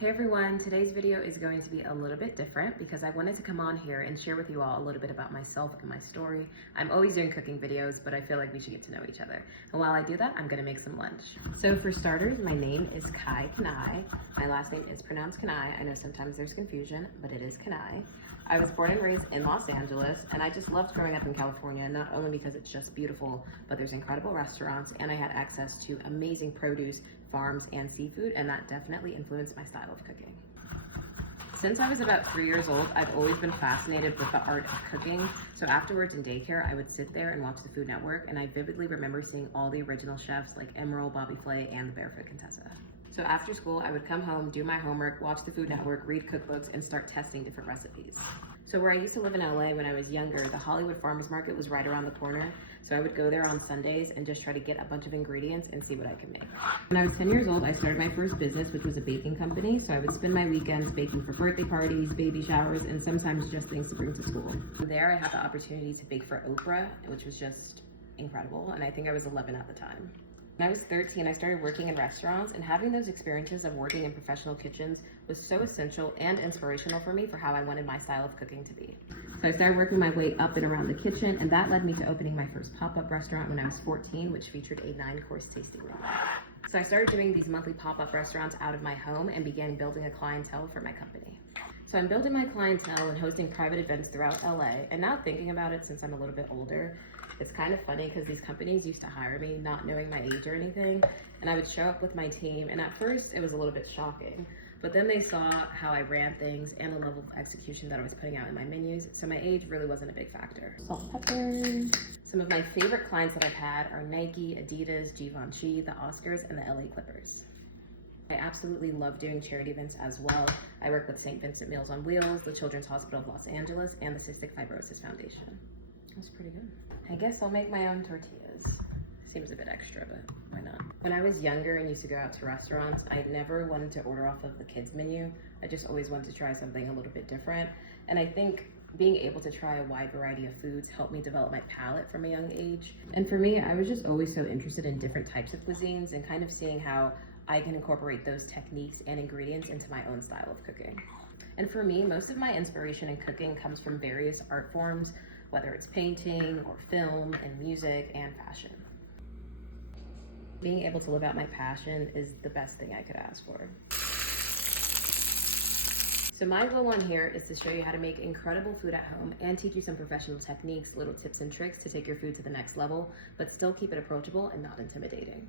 Hey everyone, today's video is going to be a little bit different because I wanted to come on here and share with you all a little bit about myself and my story. I'm always doing cooking videos, but I feel like we should get to know each other. And while I do that, I'm gonna make some lunch. So for starters, my name is Kai Kanai. My last name is pronounced Kanai. I know sometimes there's confusion, but it is Kanai. I was born and raised in Los Angeles, and I just loved growing up in California, not only because it's just beautiful, but there's incredible restaurants, and I had access to amazing produce, farms, and seafood, and that definitely influenced my style of cooking. Since I was about 3 years old, I've always been fascinated with the art of cooking. So afterwards in daycare, I would sit there and watch the Food Network, and I vividly remember seeing all the original chefs like Emeril, Bobby Flay, and the Barefoot Contessa. So after school, I would come home, do my homework, watch the Food Network, read cookbooks, and start testing different recipes. So where I used to live in LA when I was younger, the Hollywood Farmers Market was right around the corner. So I would go there on Sundays and just try to get a bunch of ingredients and see what I could make. When I was 10 years old, I started my first business, which was a baking company. So I would spend my weekends baking for birthday parties, baby showers, and sometimes just things to bring to school. There I had the opportunity to bake for Oprah, which was just incredible. And I think I was 11 at the time. When I was 13, I started working in restaurants, and having those experiences of working in professional kitchens was so essential and inspirational for me for how I wanted my style of cooking to be. So I started working my way up and around the kitchen, and that led me to opening my first pop-up restaurant when I was 14, which featured a 9-course tasting room. So I started doing these monthly pop-up restaurants out of my home and began building a clientele for my company. So I'm building my clientele and hosting private events throughout LA, and now thinking about it since I'm a little bit older, it's kind of funny because these companies used to hire me not knowing my age or anything, and I would show up with my team, and at first it was a little bit shocking, but then they saw how I ran things and the level of execution that I was putting out in my menus, so my age really wasn't a big factor. Salt, pepper. Some of my favorite clients that I've had are Nike, Adidas, Givenchy, the Oscars, and the LA Clippers. I absolutely love doing charity events as well. I work with St. Vincent Meals on Wheels, the Children's Hospital of Los Angeles, and the Cystic Fibrosis Foundation. That's pretty good. I guess I'll make my own tortillas. Seems a bit extra, but why not? When I was younger and used to go out to restaurants, I never wanted to order off of the kids menu. I just always wanted to try something a little bit different. And I think being able to try a wide variety of foods helped me develop my palate from a young age. And for me, I was just always so interested in different types of cuisines and kind of seeing how I can incorporate those techniques and ingredients into my own style of cooking. And for me, most of my inspiration in cooking comes from various art forms, whether it's painting or film and music and fashion. Being able to live out my passion is the best thing I could ask for. So my goal on here is to show you how to make incredible food at home and teach you some professional techniques, little tips and tricks to take your food to the next level, but still keep it approachable and not intimidating.